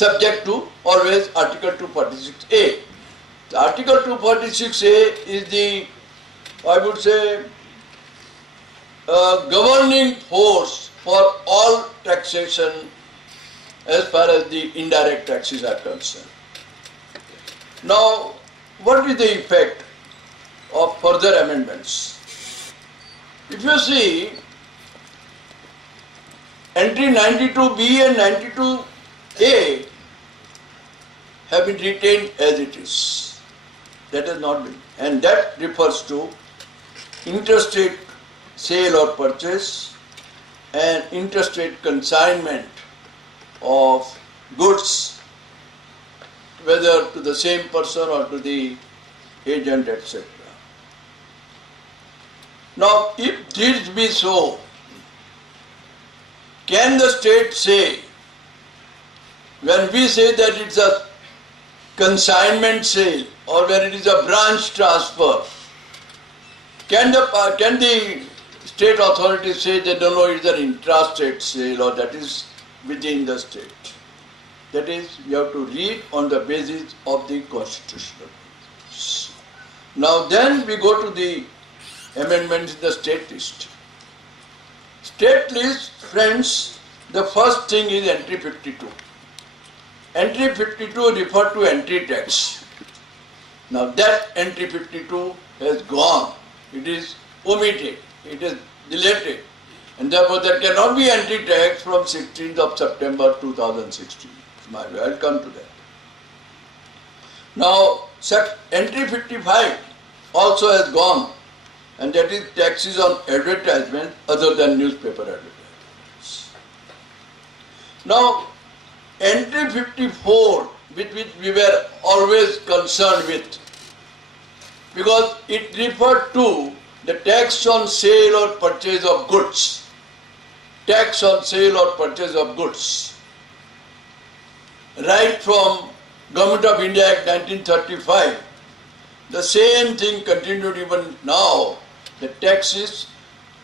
subject to always Article 246A. The Article 246A is the, I would say, governing force for all taxation as far as the indirect taxes are concerned. Now, what is the effect of further amendments? If you see, entry 92B and 92A have been retained as it is. That has not been. And that refers to interstate sale or purchase and interstate consignment of goods, whether to the same person or to the agent, etc. Now, if this be so, can the state say, when we say that it's a consignment sale or when it is a branch transfer, can the state authorities say that no, it's an intrastate sale or that is within the state? That is, you have to read on the basis of the constitutional. Now then we go to the amendments in the state list. State list, friends, the first thing is entry 52. Entry 52 refer to entry tax. Now that entry 52 has gone. It is omitted. It is deleted. And therefore there cannot be entry tax from 16th of September 2016. I'll come to that. Now entry 55 also has gone, and that is taxes on advertisement other than newspaper advertisements. Now entry 54, with which we were always concerned with, because it referred to the tax on sale or purchase of goods. Tax on sale or purchase of goods. Right from Government of India Act 1935, the same thing continued even now. The taxes,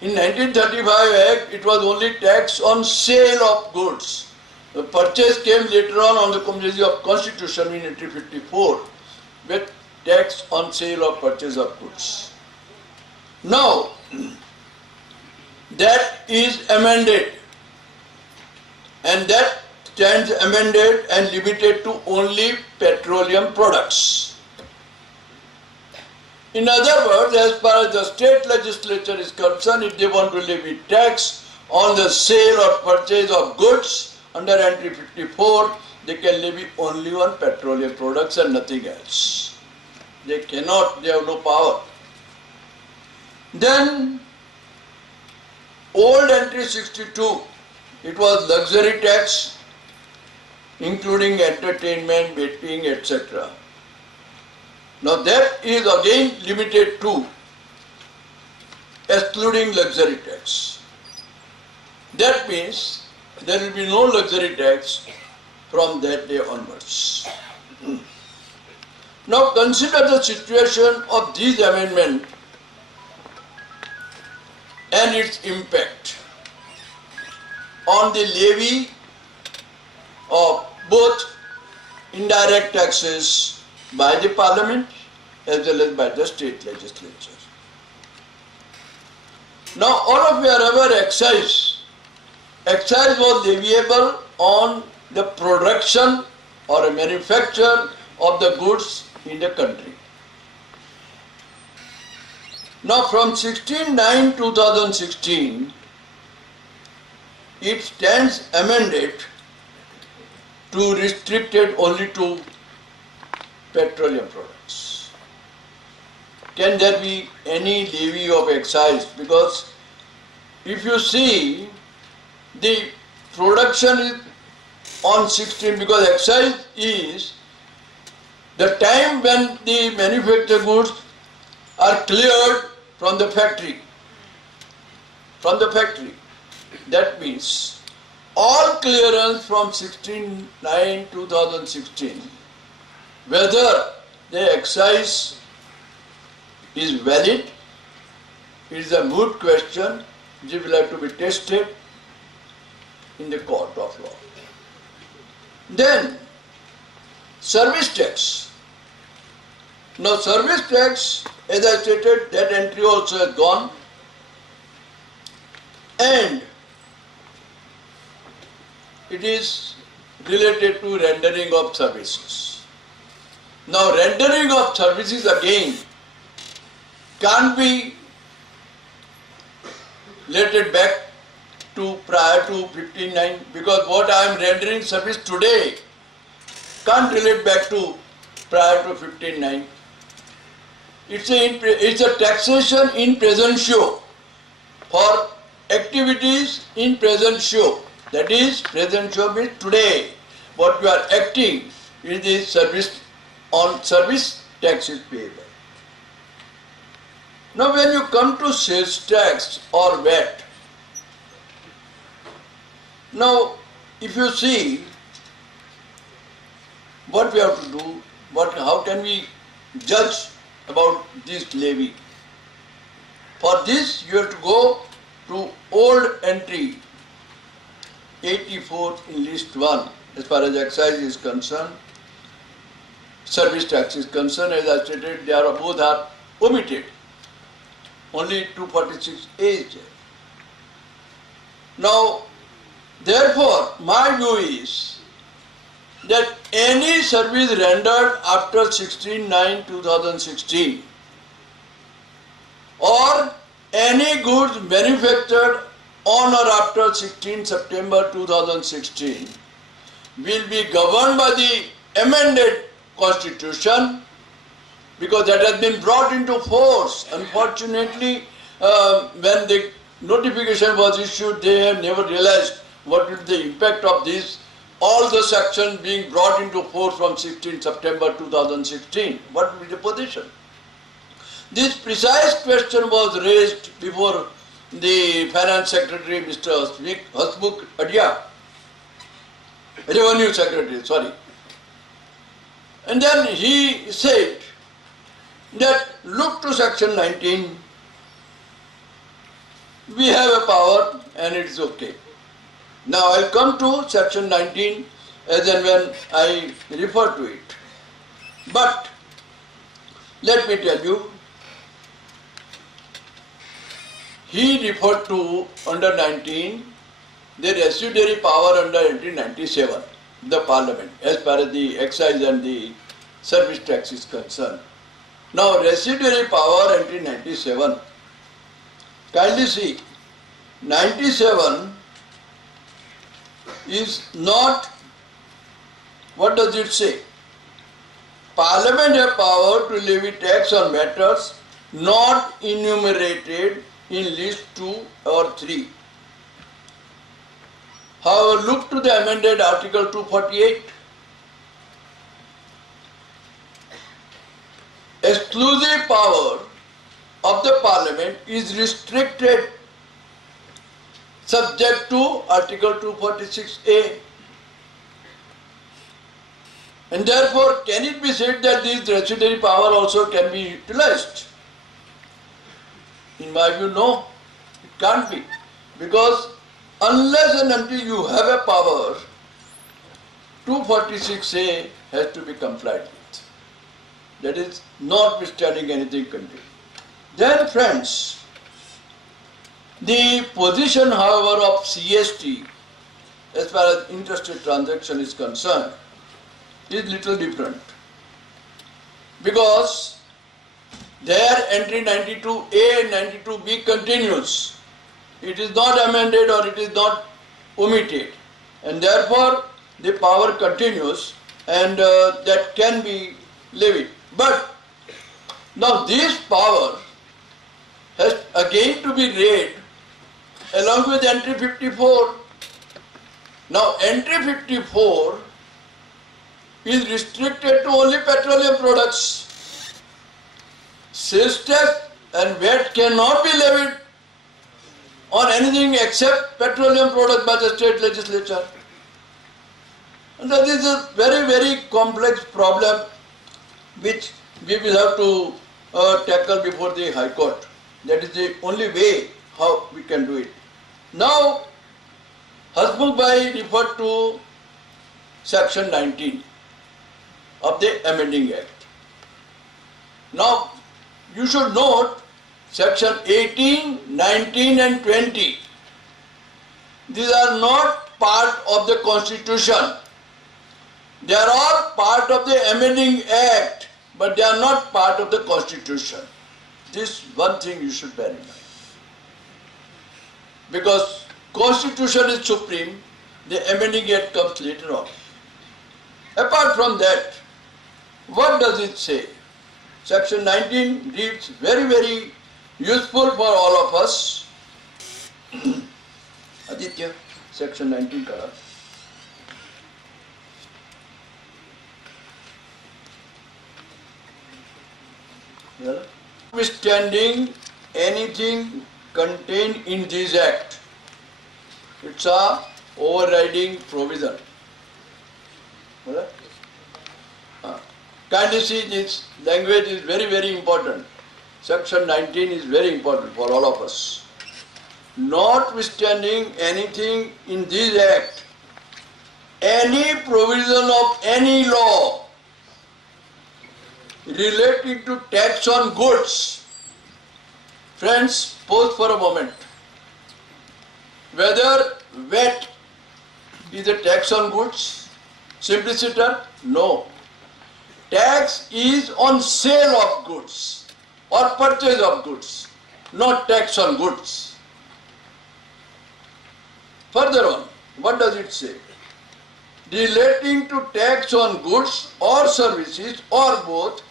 in 1935 Act, it was only tax on sale of goods. The purchase came later on the basis of Constitution in 1854 with tax on sale or purchase of goods. Now, that is amended, and that stands amended and limited to only petroleum products. In other words, as far as the state legislature is concerned, if they want to levy tax on the sale or purchase of goods under entry 54, they can levy only on petroleum products and nothing else. They cannot, they have no power. Then, old entry 62, it was luxury tax, including entertainment, betting, etc. Now that is again limited to excluding luxury tax. That means there will be no luxury tax from that day onwards. Now consider the situation of these amendments and its impact on the levy of both indirect taxes by the parliament as well as by the state legislature. Now all of you are aware excise was leviable on the production or a manufacture of the goods in the country. Now from 16/9/2016 it stands amended to restricted only to petroleum products. Can there be any levy of excise? Because if you see, the production is on 16, because excise is the time when the manufactured goods are cleared from the factory. That means all clearance from 16/9/2016, whether the excise is valid, it is a moot question which will have to be tested in the court of law. Then service tax. Now service tax, as I stated, that entry also has gone, and it is related to rendering of services. Now rendering of services again can't be related back to prior to 15.9, because what I am rendering service today can't relate back to prior to 15.9. It's a taxation in present show for activities in present show. That is, present show means today. What you are acting is the service on service tax is payable. Now when you come to sales tax or VAT, now if you see what we have to do, how can we judge about this levy? For this you have to go to old entry 84 in list 1 as far as excise is concerned, service tax is concerned. As I stated, both are omitted. Only 246A is there. Now, therefore, my view is that any service rendered after 16/9/2016 or any goods manufactured on or after 16 September 2016 will be governed by the amended Constitution, because that has been brought into force. Unfortunately, when the notification was issued, they have never realized what is the impact of this, all the sections being brought into force from 16 September 2016. What will be the position? This precise question was raised before the Finance Secretary, Mr. Hasmukh Adia, Revenue Secretary, sorry. And then he said that look to section 19, we have a power and it's okay. Now I'll come to section 19 as and when I refer to it. But let me tell you, he referred to under 19 the residuary power under entry 97, the Parliament, as far as the excise and the service tax is concerned. Now residuary power entry 97, kindly see, 97 is not, what does it say? Parliament have power to levy tax on matters not enumerated in list 2 or 3. However, look to the amended Article 248. Exclusive power of the Parliament is restricted subject to Article 246A. And therefore, can it be said that this residuary power also can be utilized? In my view, no, it can't be. Because unless and until you have a power, 246A has to be complied with. That is notwithstanding anything continued. Then friends, the position however of CST as far as interstate transaction is concerned is little different. Because their entry 92A and 92B continues. It is not amended or it is not omitted, and therefore the power continues and that can be levied. But now this power has again to be read along with entry 54. Now entry 54 is restricted to only petroleum products. Sales tax and VAT cannot be levied on anything except petroleum products by the state legislature. And that is a very, very complex problem which we will have to tackle before the High Court. That is the only way how we can do it. Now, Hasmukh Bhai referred to section 19. of the amending act. Now, you should note section 18, 19 and 20. These are not part of the Constitution. They are all part of the amending act, but they are not part of the Constitution. This one thing you should bear in mind. Because Constitution is supreme, the amending act comes later on. Apart from that, what does it say? Section 19 reads very, very useful for all of us. Aditya, section 19 kara. Notwithstanding anything contained in this act, it's a overriding provision. Kindly see, this language is very, very important. Section 19 is very important for all of us. Notwithstanding anything in this act, any provision of any law relating to tax on goods. Friends, pause for a moment. Whether VAT is a tax on goods, simpliciter? No. Tax is on sale of goods or purchase of goods, not tax on goods. Further on, what does it say? Relating to tax on goods or services or both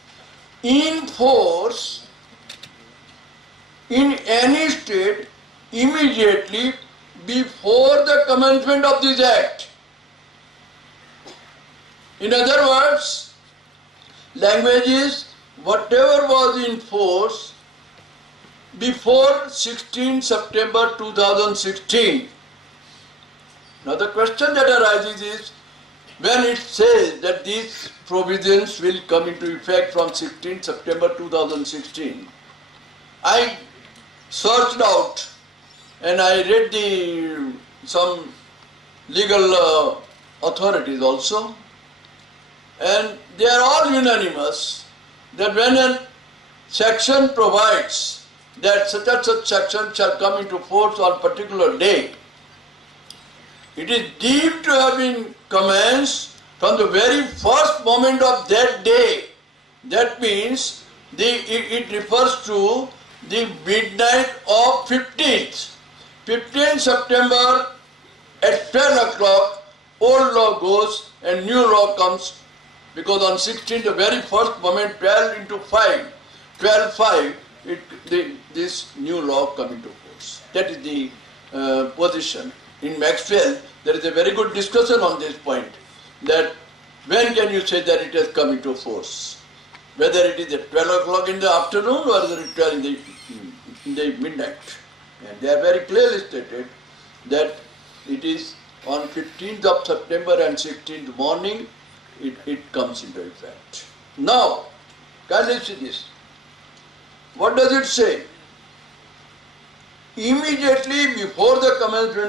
in force in any state immediately before the commencement of this act. In other words, language is whatever was in force before 16 September 2016. Now the question that arises is, when it says that these provisions will come into effect from 16 September 2016, I searched out and I read some legal authorities also, and they are all unanimous that when a section provides that such and such section shall come into force on particular day, it is deemed to have been commenced from the very first moment of that day. That means it refers to the midnight of 15th. 15th September at 12 o'clock, old law goes and new law comes, because on 16th, the very first moment, 12 into 5, 12/5, this new law come into force. That is the position. In Maxwell, there is a very good discussion on this point, that when can you say that it has come into force? Whether it is at 12 o'clock in the afternoon or whether it is 12 in the midnight. And they are very clearly stated that it is on 15th of September and 16th morning it comes into effect. Now, kindly see this. What does it say? Immediately before the commencement